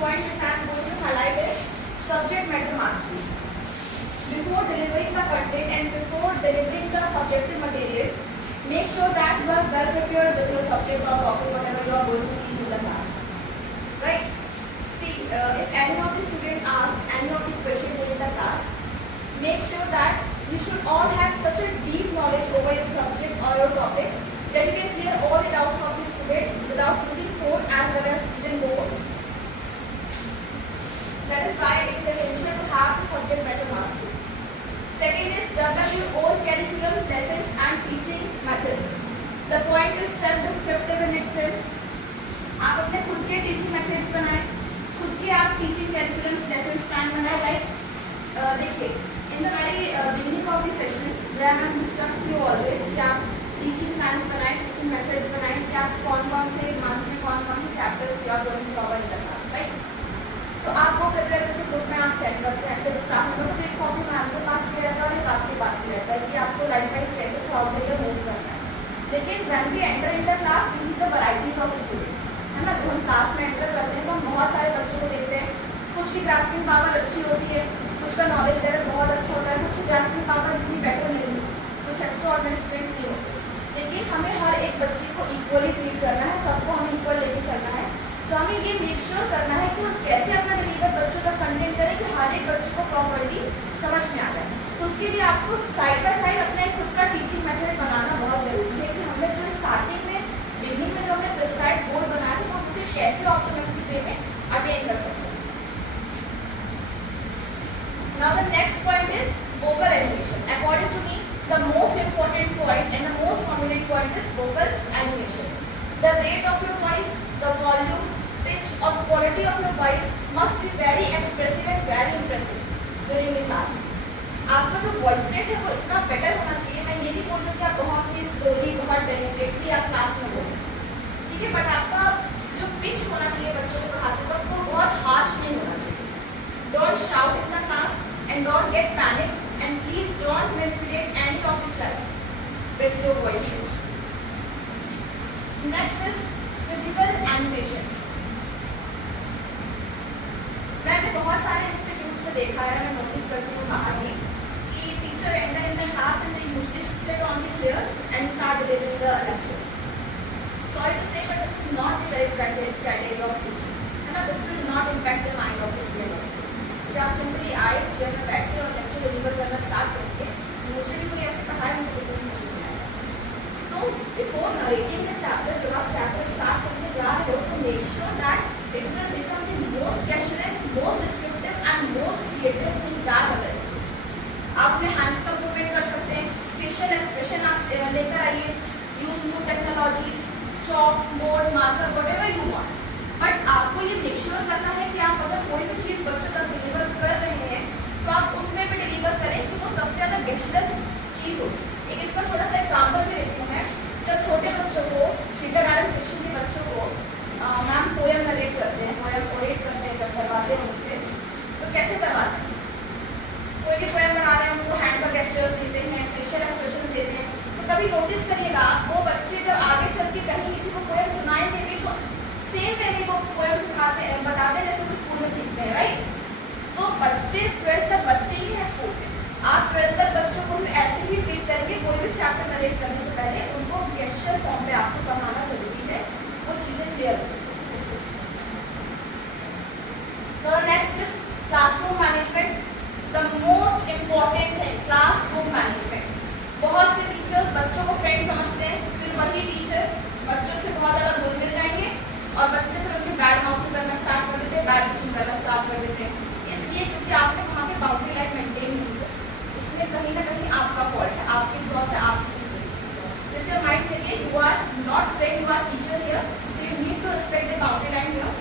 point which I am going to highlight is subject matter mastery. Before delivering the content and before delivering the subjective material, make sure that you are well prepared with your subject or topic, whatever you are going to teach in the class. Right? See, if any of the student asks any of the question during the class, make sure that you should all have such a deep knowledge over your subject or your topic that you can clear all the doubts of the student without using phone as well as even notes. That is why it is essential to have the subject matter mastery. Second is develop your own curriculum, lessons and teaching methods. The point is self-descriptive in itself. आप अपने खुद के teaching methods बनाएं, खुद के आप teaching curriculums, lesson plan बनाएं. Like देखिए, in the very beginning of the session where I am instructs you always कि आप टीचिंग प्लान्स बनाएं, टीचिंग मेथड्स बनाएं कि आप कौन-कौन से मंथ में कौन-कौन से chapters you are going to cover in the class. Right? तो आप वो प्रिपेयर करके ग्रुप में आप सेट करते हैं. तो स्टाफ मेंबर को एक कॉपी मैम के पास भी रहता है और एक आपके पास भी रहता है कि आपको लाइफ वाइज कैसे throughout the year move करना है. लेकिन when we enter in the class we see the varieties of student. है ना? जब हम क्लास में एंटर करते हैं तो हम बहुत सारे बच्चों को देखते हैं. कुछ की ग्रास्पिंग पावर अच्छी होती है, कुछ का नॉलेज लेवल बहुत अच्छा होता है, कुछ की ग्रास्पिंग पावर इतनी बेटर नहीं होती, कुछ एक्स्ट्रा ऑर्डिनरी स्टूडेंट्स नहीं होते. लेकिन हमें हर एक बच्चे को इक्वली ट्रीट करना है, सबको हमें इक्वल लेके चलना है. तो हमें ये मेक श्योर करना है कि हम कैसे अपना डिलीवर बच्चों का कंटेंट करें कि हर एक बच्चे को प्रॉपर्ली समझ में आ जाए. तो उसके लिए आपको साइड बाय साइड अपना एक खुद का टीचिंग मेथड बनाना बहुत जरूरी है कि हमने जो स्टार्टिंग में बिगनिंग में जो हमने प्रिस्क्राइब बोर्ड बनाया है वो उसे कैसे ऑप्टिमिस्टिक वे में अटेन कर सकते हैं. Now the next point is vocal animation. According to me, the most important point and the most prominent point is vocal animation. The rate of your voice, the volume, pitch or quality of your voice must be very expressive and very impressive during the class. आपका जो voice rate है वो इतना better होना चाहिए. मैं ये नहीं बोल रही कि आप बहुत ही स्लोली, बहुत डेलिकेटली आप क्लास में बोलें, ठीक है, बट आपका जो पिच होना चाहिए बच्चों को पढ़ाते वक्त वो बहुत हार्श नहीं होना चाहिए. Don't shout in the class and don't get panic and please don't manipulate any of the child with your voice range. Next is physical animation. मैंने बहुत सारे इंस्टीट्यूट्स में देखा है, मैं नोटिस करती हूँ बाहर में कि teacher enter in the class and they usually sit on the chair and start delivering the lecture. Sorry to say, but this is not the correct criteria of teaching. है ना? This will not impact the mind of the student also. कि आप simply आए, chair में बैठे और lecture deliver करना start करके मुझे भी कोई ऐसे पढ़ाए मुझे बिल्कुल समझ नहीं आएगा. तो बिफोर नरेटिंग द चैप्टर, जब आप चैप्टर स्टार्ट करने जा रहे हो तो make sure that it will become the most cashless, most descriptive and most creative thing that other exist. आप अपने हैंड्स का मूवमेंट कर सकते हैं, फेशियल एक्सप्रेशन आप लेकर आइए, use new technologies, chalk, board, marker, whatever you want. But आपको ये मेक श्योर करना है कि आप अगर कोई भी चीज़ बच्चों तक डिलीवर कर रहे हैं तो आप उसमें भी डिलीवर करें कि वो सबसे ज़्यादा गेस्टलेस चीज़ हो. एक इसका छोटा सा एग्जाम्पल भी देती हूँ मैं. जब छोटे बच्चों को, किंडरगार्टन सेक्शन के बच्चों को मैम पोएम नरेट करते हैं, पोएम ओरेट करते हैं, जब करवाते हैं उनसे, तो कैसे करवाते हैं? कोई भी पोएम बना रहे हैं उनको हैंड का गेस्चर देते हैं, फेशियल एक्सप्रेशन देते हैं. तो कभी नोटिस करिएगा वो बच्चे जब आगे चल के कहीं किसी को पोएम सुनाएंगे भी तो सेम वे में वो पोएम सिखाते हैं, बताते हैं जैसे वो स्कूल में सीखते हैं. राइट? तो बच्चे 12th तक बच्चे ही हैं स्कूल में. आप 12th तक बच्चों को ऐसे ही ट्रीट करेंगे. कोई भी चैप्टर नरेट करने से पहले उनको गेस्चर फॉर्म पे आपको पढ़ाना जरूरी है, वो चीज़ें क्लियर हों. तो next is classroom management. The most important thing, classroom management. बहुत से टीचर्स बच्चों को फ्रेंड समझते हैं, फिर वही टीचर बच्चों से बहुत ज़्यादा घुल मिल जाएंगे और बच्चे फिर उनकी बैड माउथिंग करना स्टार्ट कर देते हैं, बैड टीचिंग करना स्टार्ट कर देते हैं. इसलिए क्योंकि आपने वहाँ पे बाउंड्री लाइन मेंटेन नहीं की, इसमें कहीं ना कहीं आपका फॉल्ट है, आपकी फ्लॉज है, आपकी मिस्टेक. दिस योर माइंड करिए, you are not friend, you are teacher here, so you need to respect the boundary line here.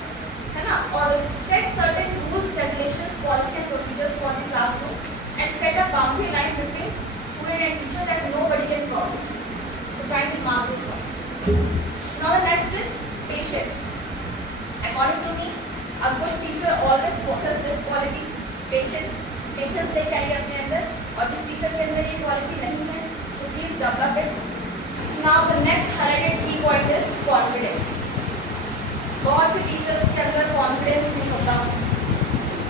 है ना? और set certain rules, regulations, policy and procedures for the classroom and set a boundary line between student and teacher that nobody can cross it. So kindly mark this point. Now the next is patience. According to me, a good teacher always possesses this quality, patience. Patience लेके आइए अपने अंदर, और जिस teacher के अंदर ये quality नहीं है, so please develop it. Now the next highlighted key point is confidence. बहुत से टीचर्स के अंदर कॉन्फिडेंस नहीं होता,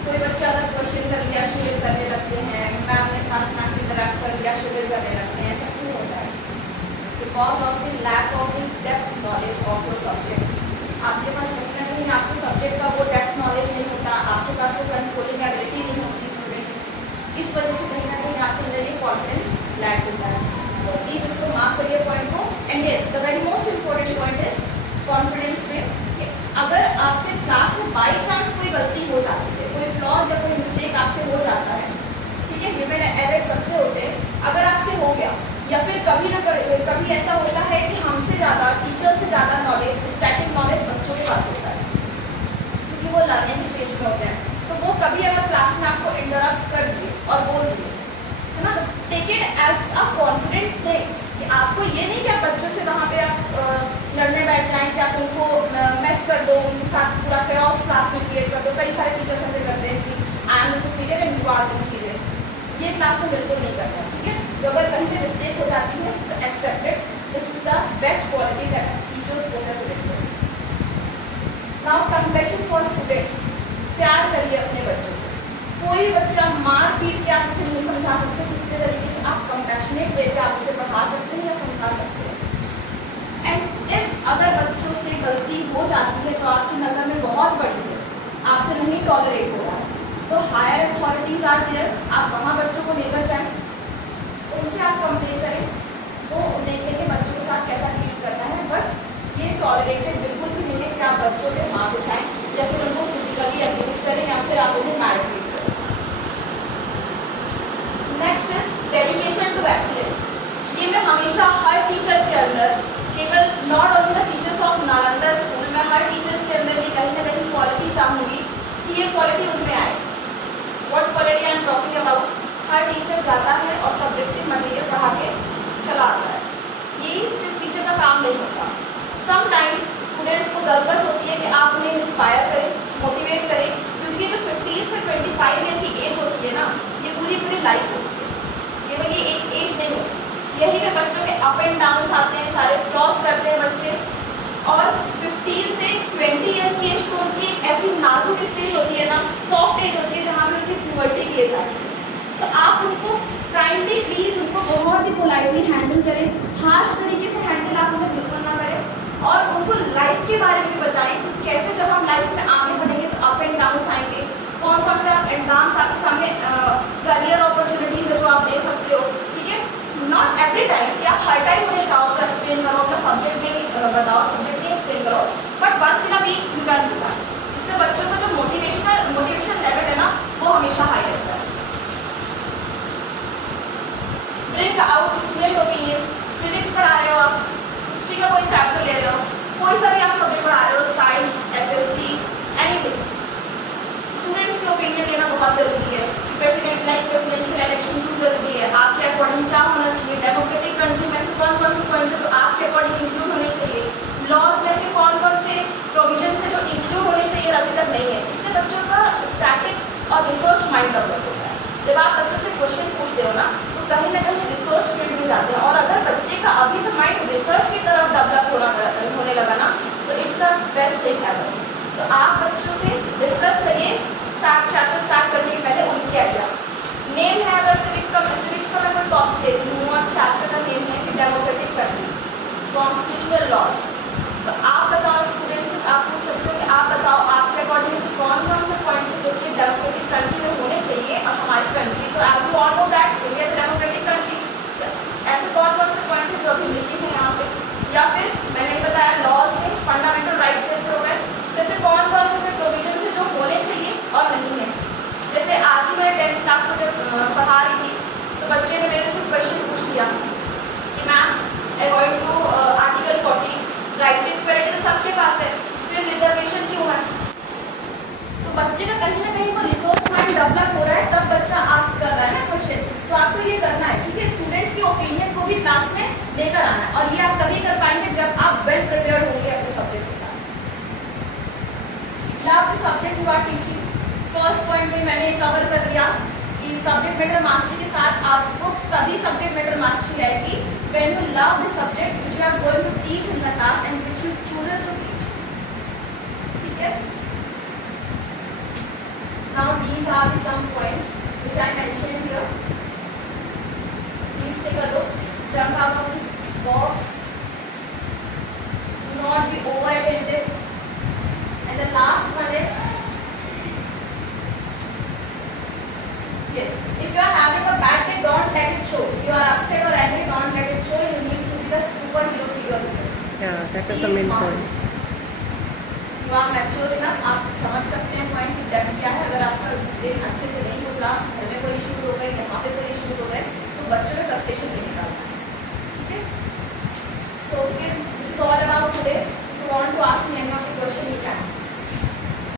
कोई बच्चा अगर क्वेश्चन कर लिया शिविर करने लगते हैं, मैम ने क्लास में इंटरेक्ट कर लिया शिविर करने लगते हैं, ऐसा क्यों होता है? Because of the lack of the depth knowledge of your subject. आपके पास कहीं ना कहीं आपके सब्जेक्ट का वो डेप्थ नॉलेज नहीं होता, आपके पास वो कंट्रोलिंग एबिलिटी नहीं होती स्टूडेंट्स, इस वजह से कहीं ना कहीं आपके अंदर ये कॉन्फिडेंस लैक होता है। तो प्लीज़ इसको मार्क करिए पॉइंट को। And yes, the very most important point is confidence में, अगर आपसे क्लास में बाई चांस कोई गलती हो जाती है, कोई फ्लॉज या कोई मिस्टेक आपसे हो जाता है, ठीक है, ह्यूमन एरर सबसे होते हैं, अगर आपसे हो गया या फिर कभी ना कभी ऐसा होता है कि हमसे ज़्यादा टीचर से ज़्यादा नॉलेज, स्टैटिक नॉलेज बच्चों के पास होता है क्योंकि वो लर्निंग स्टेज में होते हैं, तो वो कभी अगर क्लास में आपको इंटरप्ट कर दिए और बोल दिए, है ना, take it as a confident thing कि आपको ये नहीं कि आप बच्चों से वहाँ पे आप लड़ने बैठ जाएं कि आप उनको मेस कर दो, उनके साथ पूरा chaos क्लास में क्रिएट कर दो। कई सारे टीचर्स ऐसे करते हैं कि I am the superior and you are the inferior, ये क्लास में बिल्कुल नहीं करता, ठीक है। तो अगर कहीं पे मिस्टेक हो जाती है तो accepted, this is the best quality that teachers possess with itself. Now compassion for students, प्यार करिए अपने बच्चों से। कोई बच्चा मार पीट के आप उसे नहीं समझा सकते जितने तरीके से आप कंपैशनेट वे पे आप उसे पढ़ा सकते हैं या समझा सकते हैं। एंड इफ अगर बच्चों से गलती हो जाती है तो आपकी नज़र में बहुत बड़ी है, आपसे नहीं टॉलरेट हो रहा है, तो हायर अथॉरिटीज आर देयर, आप वहाँ बच्चों को लेकर जाएं, उनसे आप कंप्लेन करें, वो देखेंगे बच्चों के साथ कैसा ट्रीट करना है। बट ये टॉलरेटेड बिल्कुल भी नहीं है कि आप बच्चों पे हाथ उठाएं या फिर उनको फिजिकली अब्यूज करें या फिर आप उन्हें मैनिपुलेट करें। Next is dedication to excellence. ये मैं हमेशा हर टीचर के अंदर, केवल not only the teachers of Nalanda school, मैं हर टीचर्स के अंदर ये कहीं ना कहीं क्वालिटी चाहूँगी कि ये क्वालिटी उनमें आए। What quality I am talking about? Her teacher जाता है और सब्जेक्टिव मटेरियल पढ़ा के चला आता है, ये सिर्फ टीचर का काम नहीं होता। समटाइम्स स्टूडेंट्स को ज़रूरत होती है कि आप उन्हें इंस्पायर करें, मोटिवेट करें, क्योंकि जो 15 से 25 ईयर की एज होती है ना, ये पूरी लाइफ होती है, केवल ये एक एज नहीं होती। यही में बच्चों के अप एंड डाउन आते हैं, सारे फ्लॉस करते हैं बच्चे, और 15 से 20 ईयर्स की एज तो उनकी एक ऐसी नाजुक स्टेज होती है ना, सॉफ्ट एज होती है जहाँ पे उनकी प्यूबर्टी की एज आती है। तो आप उनको काइंडली प्लीज़ उनको बहुत ही पोलाइटली हैंडल करें, हार्श तरीके से हैंडल आप उन्हें बिल्कुल ना करें, और उनको लाइफ के बारे में भी बताएं कि कैसे जब हम लाइफ में आगे बढ़ेंगे तो अप एंड डाउन आएंगे, कौन कौन से आप एग्जाम्स आपके सामने करियर अपॉर्चुनिटीज है जो आप दे सकते हो, ठीक है। नॉट एवरी टाइम कि आप हर टाइम उन्हें जाओ तो एक्सप्लेन करो, अपना सब्जेक्ट भी बताओ, सब्जेक्ट ही एक्सप्लेन करो, but once in a week you can do that. इससे बच्चों का जो मोटिवेशन लेवल है ना, वो हमेशा हाई रहता है। Bring out student opinions. Civics पढ़ा रहे हो आप, हिस्ट्री का कोई चैप्टर ले रहे हो, कोई सा भी आप सब्जेक्ट पढ़ा रहे हो, साइंस, एसएसटी, एनीथिंग, स्टूडेंट्स के ओपिनियन लेना बहुत ज़रूरी है। प्रेसिडेंशियल इलेक्शन क्यों ज़रूरी है, आपके अकॉर्डिंग क्या होना चाहिए, डेमोक्रेटिक कंट्री में से कौन कौन से पॉइंट है जो आपके अकॉर्डिंग इंक्लूड होने चाहिए, लॉज में से कौन कौन से प्रोविजन है जो इंक्लूड होने चाहिए अभी तक नहीं है। इससे बच्चों का स्टैटिक और रिसर्च माइंड डेवलप होता है। जब आप बच्चों से क्वेश्चन पूछते हो ना, तो कहीं ना कहीं रिसर्च फील्ड में जाते हैं, और अगर बच्चे का अभी से माइंड रिसर्च की तरफ डेवलप होने लगा ना, तो it's the best thing ever. तो आप बच्चों से डिस्कस करिए चैप्टर स्टार्ट करने के पहले उनकी आइडिया। नेम है, अगर सिविक्स का मैं कोई टॉपिक देती हूँ और चैप्टर का नेम है कि डेमोक्रेटिक कंट्री, कॉन्स्टिट्यूशनल लॉज, तो आप बताओ स्टूडेंट्स से, आप पूछ सकते हो कि आप बताओ आपके अकॉर्डिंग से कौन कौन से पॉइंट्स जो कि डेमोक्रेटिक कंट्री में होने चाहिए, और हमारी कंट्री तो as you all know that India is democratic country, तो ऐसे कौन कौन से पॉइंट है जो अभी मिसिंग है यहाँ पे, या फिर मैंने बताया लॉज में फंडामेंटल राइट्स जैसे हो गए, जैसे कौन कौन से प्रोविजन है जो होने चाहिए और नहीं है। जैसे आज ही मैं 10th क्लास में जब पढ़ा रही थी, तो बच्चे ने मेरे से क्वेश्चन पूछ लिया कि ma'am according to article 40 right to equality तो सबके पास है, फिर रिजर्वेशन क्यों है? तो बच्चे का कहीं ना कहीं वो रिसोर्स माइंड डेवलप हो रहा है, तब बच्चा आस्क कर रहा है ना क्वेश्चन, तो आपको ये करना है, ठीक है। स्टूडेंट्स की ओपिनियन को भी क्लास में लेकर आना है, और ये आप तभी कर पाएंगे जब आप वेल प्रिपेयर्ड होंगे अपने सब्जेक्ट के साथ। Now the subject you are teaching, first point में मैंने कवर कर दिया कि सब्जेक्ट मैटर मास्टरी के साथ आपको तभी सब्जेक्ट मैटर मास्टरी आएगी when you love the subject which you are going to teach in the class and which you chooses to teach, ठीक है। Now these are the some points which I mentioned here. Please take a look. Jump out of the box. Do not be over attentive. And the last one is, yes, if you are having a bad day, don't let it show. If you are upset or angry, don't let it show. You need to be the superhero figure. Yeah, that is the main point. You are mature enough. आप समझ सकते हैं point की depth क्या है. अगर आपका दिन अच्छे से नहीं गुजरा, घर में कोई इशू हो गए, यहाँ पे कोई इशू हो गए, तो बच्चों में फ्रस्ट्रेशन नहीं निकालना है. ठीक है? So this is all about today. If you want to ask me any of the question, you can.